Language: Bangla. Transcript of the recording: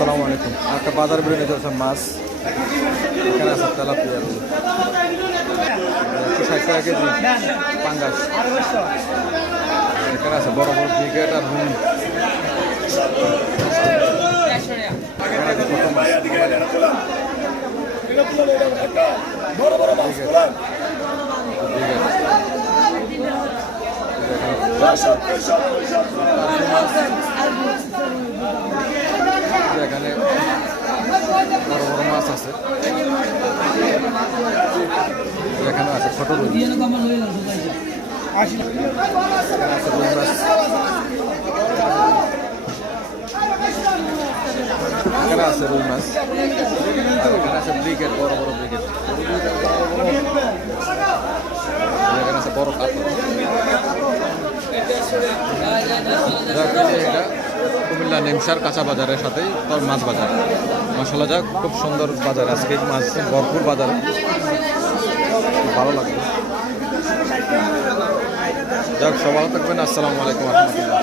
আসসালামু আলাইকুম। একটা বাজার বেরোনে চলছে মাছ, এখানে আছে তেলাপিয়া 160 টাকা কেজি পাঙ্গাস। এখানে আছে বড় বড় ব্রিগেড আর রুম। এখানে বড় বড় মাছ আছে, এখানে আছে ছোট রুই, এখানে আছে রুই মাছ, আর এখানে আছে ব্রিগেড, বড় বড় ব্রিগেড, এখানে আছে বড় কাতল। এটা কুমিল্লা নেমসার কাঁচা বাজারের সাথেই তোর মাছ বাজার। মাসাল্লাহ, যাক খুব সুন্দর বাজার আজকে, মাছ ভরপুর বাজার, ভালো লাগবে। যাক, সবাই থাকবেন। আসসালামু আলাইকুম রহমতুল্লাহ।